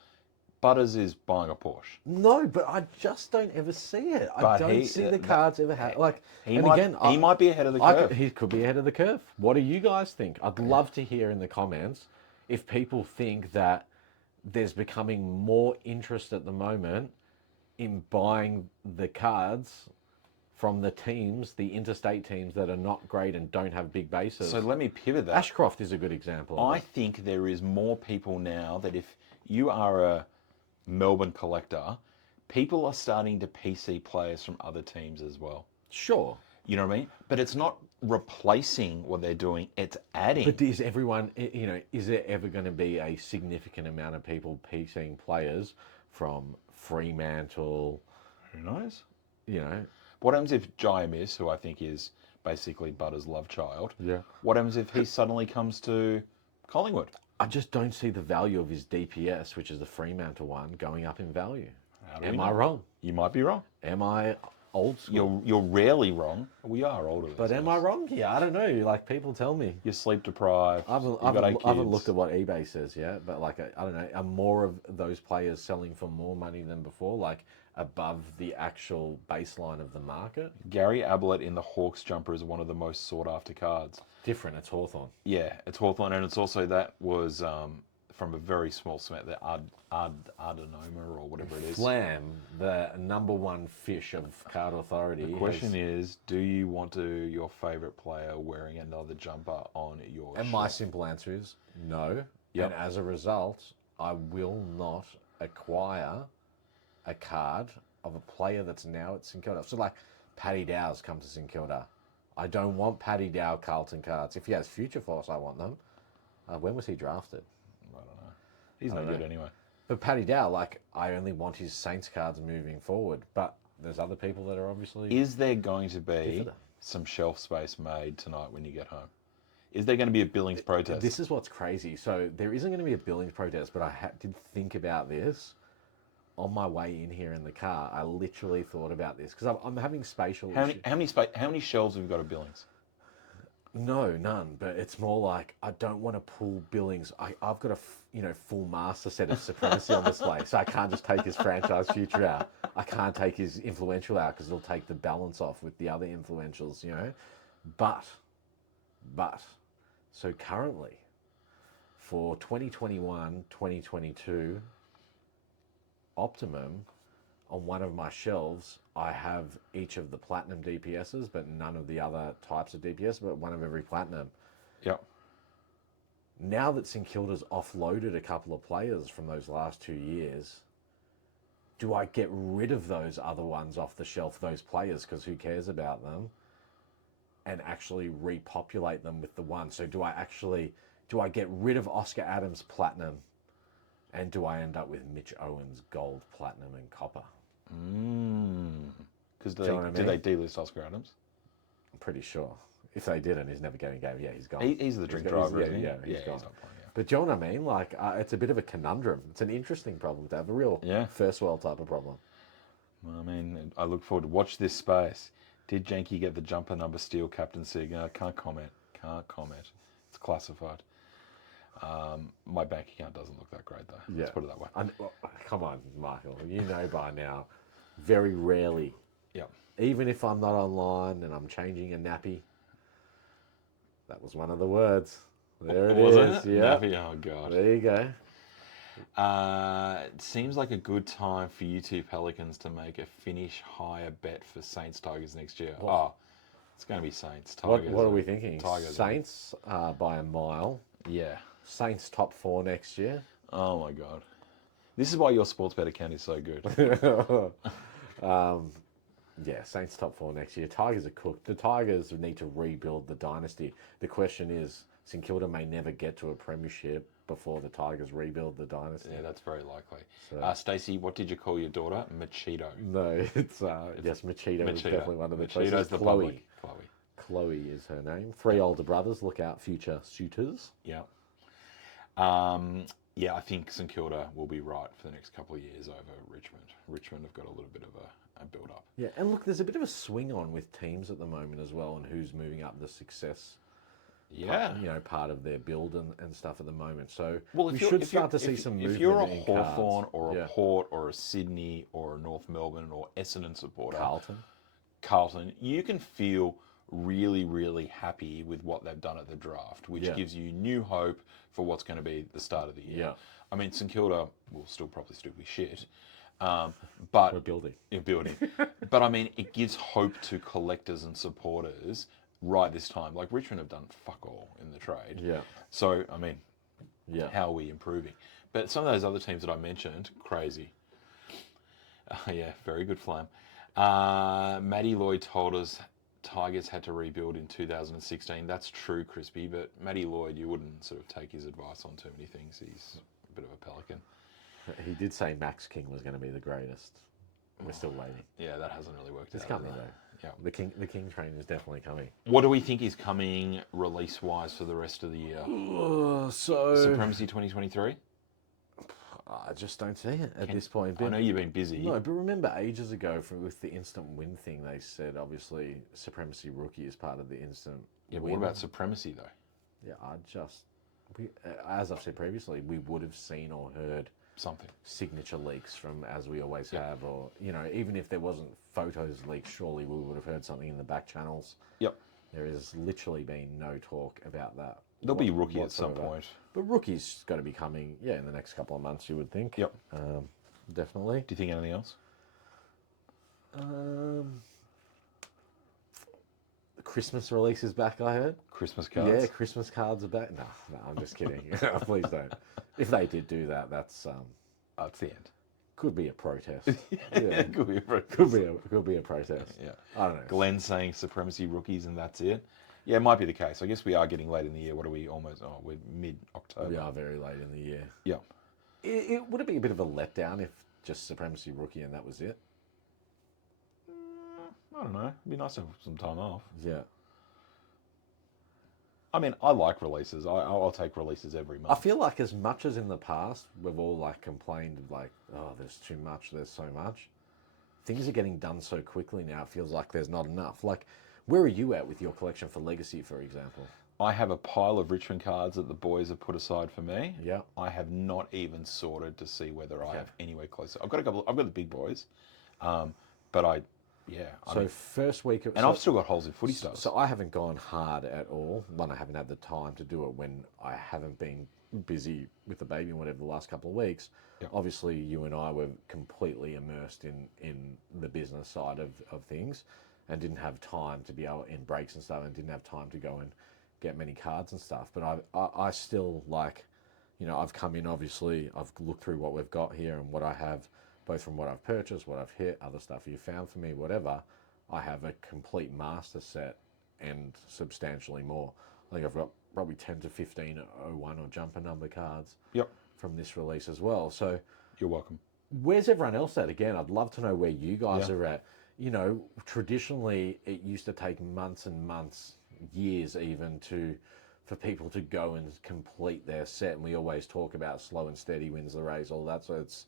Butters is buying a Porsche. No, but I just don't ever see it. I don't see the cards ever have. Like, he might be ahead of the curve. He could be ahead of the curve. What do you guys think? I'd love to hear in the comments if people think that there's becoming more interest at the moment in buying the cards from the teams, the interstate teams that are not great and don't have big bases. So let me pivot that. Ashcroft is a good example. I think there is more people now that if you are a Melbourne collector, people are starting to PC players from other teams as well. Sure. You know what I mean? But it's not replacing what they're doing, it's adding. But is everyone, you know, is there ever going to be a significant amount of people PCing players from Fremantle? Who knows? You know. What happens if Jaimis, who I think is basically Butter's love child, what happens if he suddenly comes to Collingwood? I just don't see the value of his DPS, which is the Fremantle one, going up in value. Am I wrong? You might be wrong. Am I old school. You're rarely wrong. We are older. But am I wrong here? I don't know. Like, people tell me. You're sleep deprived. I You've got 8 I haven't kids. looked at what eBay says yet, but like, I don't know, are more of those players selling for more money than before, like above the actual baseline of the market? Gary Ablett in the Hawks jumper is one of the most sought after cards. Different, it's Hawthorn. Yeah, it's Hawthorn, and it's also that was from a very small cement, the adenoma or whatever it is. Flam, the number one fish of Card Authority. The question is, do you want your favourite player wearing another jumper on your And shirt? my simple answer is no. Yep. And as a result, I will not acquire a card of a player that's now at St Kilda. So like Paddy Dow's come to St Kilda. I don't want Paddy Dow Carlton cards. If he has Future Force, I want them. When was he drafted? I don't know. He's no good anyway. But Paddy Dow, like, I only want his Saints cards moving forward. But there's other people that are obviously... Is there going to be some shelf space made tonight when you get home? Is there going to be a Billings protest? This is what's crazy. So there isn't going to be a Billings protest, but I did think about this on my way in here in the car. I literally thought about this because I'm having spatial issues. How many shelves have you got of Billings? No, none. But it's more like I don't want to pull Billings. I've got a full master set of Supremacy on display, so I can't just take his franchise future out. I can't take his influential out because it'll take the balance off with the other influentials, But so currently for 2021, 2022 Optimum, on one of my shelves, I have each of the platinum DPSs, but none of the other types of DPS, but one of every platinum. Yep. Now that St Kilda's offloaded a couple of players from those last 2 years, do I get rid of those other ones off the shelf, those players, because who cares about them, and actually repopulate them with the one? So do I get rid of Oscar Adams platinum, and do I end up with Mitch Owens gold, platinum, and copper? Because did they delist Oscar Adams? I'm pretty sure. If they didn't, he's never getting a game. Yeah, he's gone. He's the drink driver, isn't he? Yeah, he's gone. He's not playing, But do you know what I mean? Like, it's a bit of a conundrum. It's an interesting problem to have, a real first world type of problem. Well, I mean, I look forward to watch this space. Did Jankie get the jumper number steal captaincy? Can't comment. It's classified. My bank account doesn't look that great, though. Yeah. Let's put it that way. Come on, Michael. You know by now, very rarely, even if I'm not online and I'm changing a nappy, that was one of the words. There it is. Yeah. Nappy, oh, God. There you go. It seems like a good time for you two Pelicans to make a finish higher bet for Saints Tigers next year. It's going to be Saints Tigers. What are we thinking? Tigers. Saints by a mile. Yeah. Saints top 4 next year. Oh my God. This is why your sports bet account is so good. Yeah, Saints top 4 next year. Tigers are cooked. The Tigers need to rebuild the dynasty. The question is, St Kilda may never get to a premiership before the Tigers rebuild the dynasty. Yeah, that's very likely. So, Stacey, what did you call your daughter? Machito. No, it's yes, Machito is definitely one of the choices. Machito's the Chloe. Chloe is her name. 3 older brothers. Look out, future suitors. Yeah. Yeah, I think St Kilda will be right for the next couple of years over Richmond. Richmond have got a little bit of a build-up. Yeah, and look, there's a bit of a swing on with teams at the moment as well, and who's moving up the success. Yeah. Part of their build and stuff at the moment. So we should start to see some movement. If you're a in Hawthorn cards. or a Port or a Sydney or a North Melbourne or Essendon supporter, Carlton, you can feel really, really happy with what they've done at the draft, which gives you new hope for what's going to be the start of the year. Yeah. I mean, St Kilda will probably still be shit, but we're building. You're building. But I mean, it gives hope to collectors and supporters right this time. Like Richmond have done fuck all in the trade. Yeah. So, I mean, how are we improving? But some of those other teams that I mentioned, crazy. Yeah, very good Flam. Matty Lloyd told us Tigers had to rebuild in 2016. That's true, Crispy, but Matty Lloyd, you wouldn't sort of take his advice on too many things. He's a bit of a pelican. He did say Max King was going to be the greatest. We're still waiting. Yeah, that hasn't really worked out. It's coming, though. Yeah. The King train is definitely coming. What do we think is coming release-wise for the rest of the year? So Supremacy 2023? I just don't see it at this point. I know you've been busy. No, but remember ages ago with the instant win thing, they said obviously Supremacy Rookie is part of the instant Yeah, but win. what about Supremacy though? Yeah, as I've said previously, we would have seen or heard Something. signature leaks from, as we always have, or, you know, even if there wasn't photos leaked, surely we would have heard something in the back channels. Yep. There has literally been no talk about that. There'll be Rookie at some whatsoever. point. But Rookie's got to be coming, in the next couple of months, you would think. Yep. Definitely. Do you think anything else? The Christmas release is back, I heard. Christmas cards? Yeah, Christmas cards are back. No, I'm just kidding. Please don't. If they did do that, that's That's the end. could be a protest. It could be a protest. Could be a protest. Yeah. I don't know. Glenn saying Supremacy Rookies and that's it. Yeah, it might be the case. I guess we are getting late in the year. What are we almost? Oh, we're mid-October. We are very late in the year. Yeah. Would it be a bit of a letdown if just Supremacy Rookie and that was it? I don't know. It'd be nice to have some time off. Yeah. I mean, I like releases. I'll take releases every I month. feel like as much as in the past, we've all like complained of like, oh, there's too much, there's so much. Things are getting done so quickly now, it feels like there's not enough. Like, where are you at with your collection for Legacy, for example? I have a pile of Richmond cards that the boys have put aside for me. Yeah. I have not even sorted to see whether I Okay. have anywhere closer. I've got a couple. I've got the big boys, but So first week of... and I've still got holes in footy stars. So I haven't gone hard at all. One, I haven't had the time to do it when I haven't been busy with the baby and whatever the last couple of weeks. Yep. Obviously, you and I were completely immersed in the business side of things and didn't have time to be able, in breaks and stuff, and didn't have time to go and get many cards and stuff. But I still like, I've come in, obviously, I've looked through what we've got here and what I have, both from what I've purchased, what I've hit, other stuff you found for me, whatever. I have a complete master set and substantially more. I think I've got probably 10 to 15 01 or jumper number cards Yep. from this release as well. So You're welcome. where's everyone else at? Again, I'd love to know where you guys Yeah. are at. Traditionally, it used to take months and months, years even, for people to go and complete their set. And we always talk about slow and steady wins the race, all that. So it's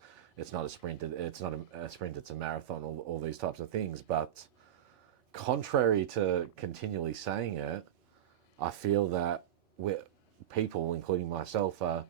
not a sprint. It's not a sprint. It's a marathon. All these types of things. But contrary to continually saying it, I feel that people, including myself, are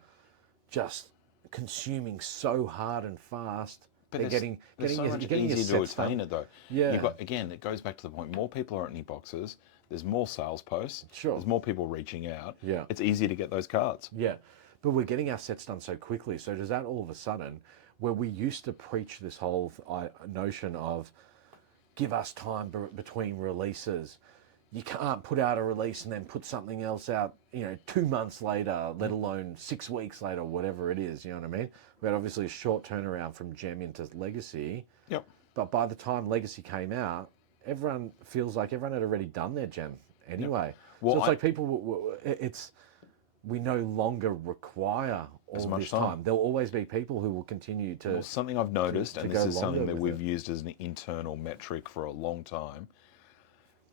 just consuming so hard and fast. But They're there's so much getting your easier to sets done. attain it though. Yeah. Again, it goes back to the point. More people are opening boxes. There's more sales posts. Sure. There's more people reaching out. Yeah. It's easier to get those cards. Yeah, but we're getting our sets done so quickly. So does that all of a sudden, where we used to preach this whole notion of give us time between releases, you can't put out a release and then put something else out, 2 months later, let alone 6 weeks later, whatever it is, you know what I mean? We had obviously a short turnaround from Gem into Legacy. Yep. But by the time Legacy came out, everyone feels like everyone had already done their Gem anyway. Well, So it's like people, we no longer require all As much this time. time. There'll always be people who will continue to... Well, something I've noticed, to and go this is something longer that with we've used as an internal metric for a long time.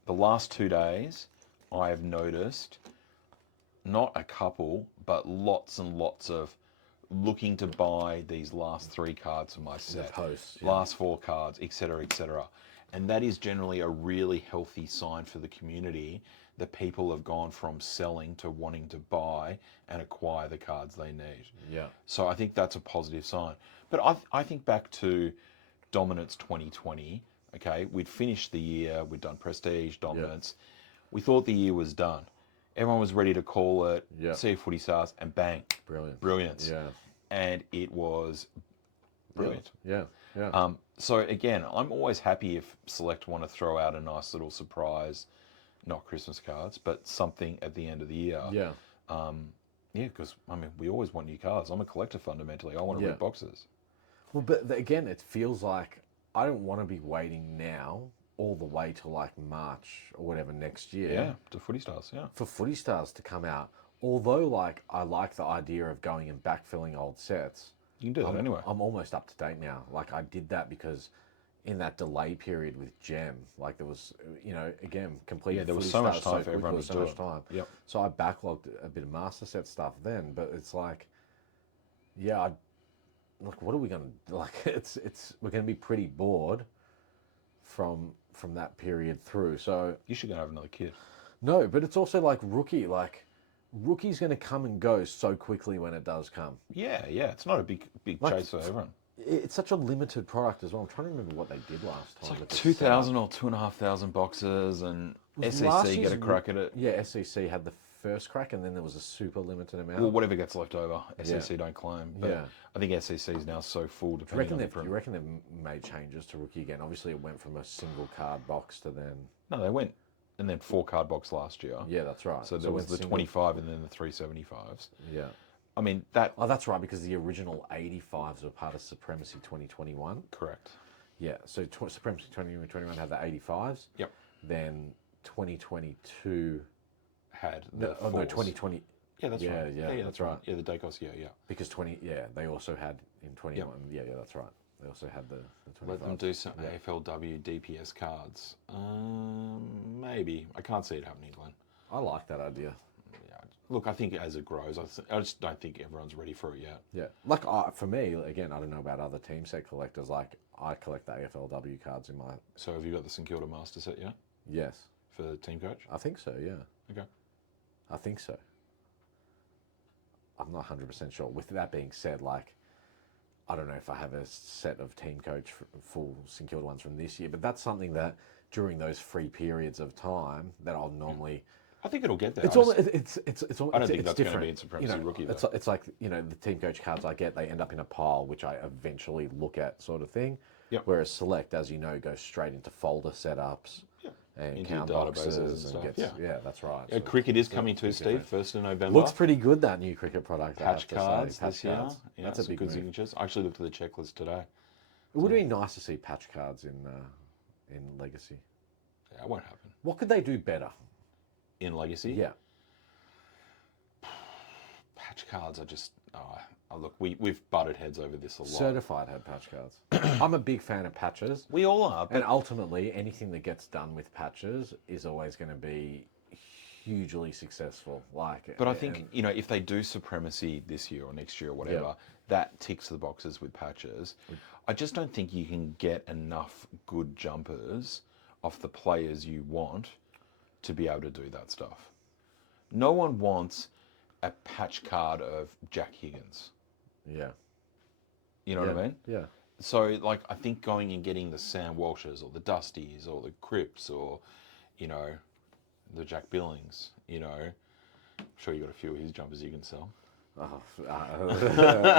The last 2 days, I have noticed not a couple, but lots and lots of looking to buy these last 3 cards for my set, posts, yeah. last 4 cards, etc., etc. And that is generally a really healthy sign for the community that people have gone from selling to wanting to buy and acquire the cards they need. Yeah. So I think that's a positive sign. But I think back to Dominance 2020. Okay, we'd finished the year, we'd done Prestige, Dominance. We thought the year was done. Everyone was ready to call it, Yeah. see Footy Stars, and bang, brilliance. Yeah. And it was brilliant. Yeah. So again, I'm always happy if Select want to throw out a nice little surprise, not Christmas cards, but something at the end of the year. Yeah. Because we always want new cards. I'm a collector fundamentally. I want to Yeah. read boxes. Well, but again, it feels like I don't want to be waiting now all the way till like March or whatever next year. Yeah, to Footy Stars. Yeah. For Footy Stars to come out. Although, like, I like the idea of going and backfilling old sets. You can do that anyway. I'm almost up to date now. Like, I did that because in that delay period with Gem, like there was, again, completed. Yeah, there was Footy so much Stars time for everyone quickly, to so do much it. time. Yep. So I backlogged a bit of master set stuff then, but it's like, yeah, like, what are we going to like? We're going to be pretty bored from that period through. So You should go and have another kid. no, but it's also like rookie. Like rookie's going to come and go so quickly when it does come. Yeah, it's not a big Like, chase for everyone. It's such a limited product as well. I'm trying to remember what they did last time. It's like with the 2,000 or 2,500 boxes, and Was last SEC get year's a crack at it. Yeah, SEC had the first crack, and then there was a super limited amount. Well, whatever gets left over, SEC don't claim. But Yeah. I think SEC is now so full. You Depending on you reckon they've made changes to rookie again? Obviously, it went from a single card box to then. No, they went and then 4 card box last year. Yeah, that's right. So there was the 25 and then the 375s. Yeah. I mean that. Oh, that's right, because the original 85s were part of Supremacy 2021. Correct. Yeah, so Supremacy 2021 had the 85s. Yep. Then 2022 Had no, the oh no, fours. 2020 Yeah, that's right. yeah, that's right. Yeah, the Daicos. Yeah. because they also had in 21. Yeah, that's right. They also had the 25. Let them do some AFLW DPS cards. Maybe. I can't see it happening, Glenn. I like that idea. Yeah. Look, I think as it grows, I just don't think everyone's ready for it yet. Yeah, like for me, again, I don't know about other team set collectors. Like I collect the AFLW cards in my. So have you got the St Kilda Master set yet Yes, for the team coach? I think so. Yeah, Okay. I think so. I'm not 100% sure. With that being said, like, I don't know if I have a set of team coach full St Kilda ones from this year, but that's something that during those free periods of time that I'll normally. I think it'll get there. It's all. It's. I don't think it's that's going to be in Supremacy Rookie, though. It's like the team coach cards I get, they end up in a pile which I eventually look at, sort of thing. Yep. Whereas Select, as you know, goes straight into folder setups and Into count your boxes databases and and stuff. gets. Yeah, that's right. Yeah, So cricket is coming too, Steve. 1st of November. looks pretty good, that new cricket product. I have Patch to cards say. Patch this year. cards. Yeah, That's a some big good move. signatures. I actually looked at the checklist today. It would be nice to see patch cards in Legacy. Yeah, it won't happen. What could they do better? In Legacy? Yeah. Patch cards are just... look, we've butted heads over this a lot. Certified had patch cards. I'm a big fan of patches. We all are, but And ultimately, anything that gets done with patches is always going to be hugely successful. I think, if they do Supremacy this year or next year or whatever, that ticks the boxes with patches. I just don't think you can get enough good jumpers off the players you want to be able to do that stuff. No one wants a patch card of Jack Higgins. Yeah. You know what I mean? Yeah. So, I think going and getting the Sam Walshes or the Dusties or the Cripps or, the Jack Billings, I'm sure you got a few of his jumpers you can sell. Oh, I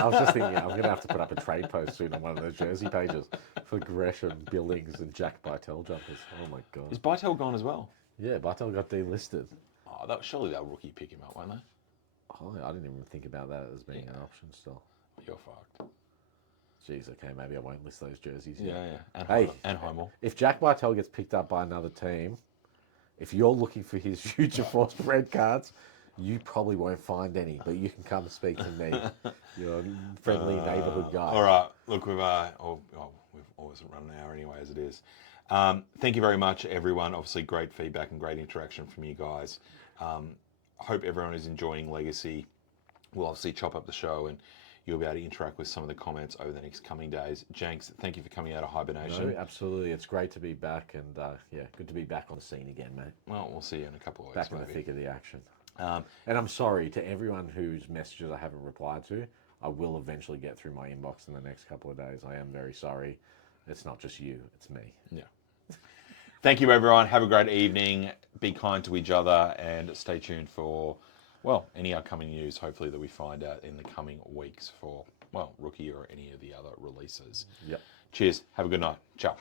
was just thinking, I'm going to have to put up a trade post soon on one of those jersey pages for Gresham, Billings, and Jack Bytel jumpers. Oh my God. Is Bytel gone as well? Yeah, Bytel got delisted. Oh, surely that rookie pick him up, won't they? Oh, I didn't even think about that as being an option still. You're fucked. Jeez, okay, maybe I won't list those jerseys. Yeah. And Hey, and Heimel. if Jack Bytel gets picked up by another team, if you're looking for his future Force red cards, you probably won't find any, but you can come and speak to me. You're a friendly neighbourhood guy. All right. Look, we've always run an hour anyway, as it is. Thank you very much, everyone. Obviously, great feedback and great interaction from you guys. Hope everyone is enjoying Legacy. We'll obviously chop up the show and you'll be able to interact with some of the comments over the next coming days. Janks, thank you for coming out of hibernation. No, absolutely. It's great to be back and good to be back on the scene again, mate. Well, we'll see you in a couple of weeks. Back in maybe. the thick of the action. And I'm sorry to everyone whose messages I haven't replied to. I will eventually get through my inbox in the next couple of days. I am very sorry. It's not just you, it's me. Yeah. Thank you, everyone. Have a great evening. Be kind to each other and stay tuned for, any upcoming news, hopefully, that we find out in the coming weeks for, rookie or any of the other releases. Yep. Cheers. Have a good night. Ciao.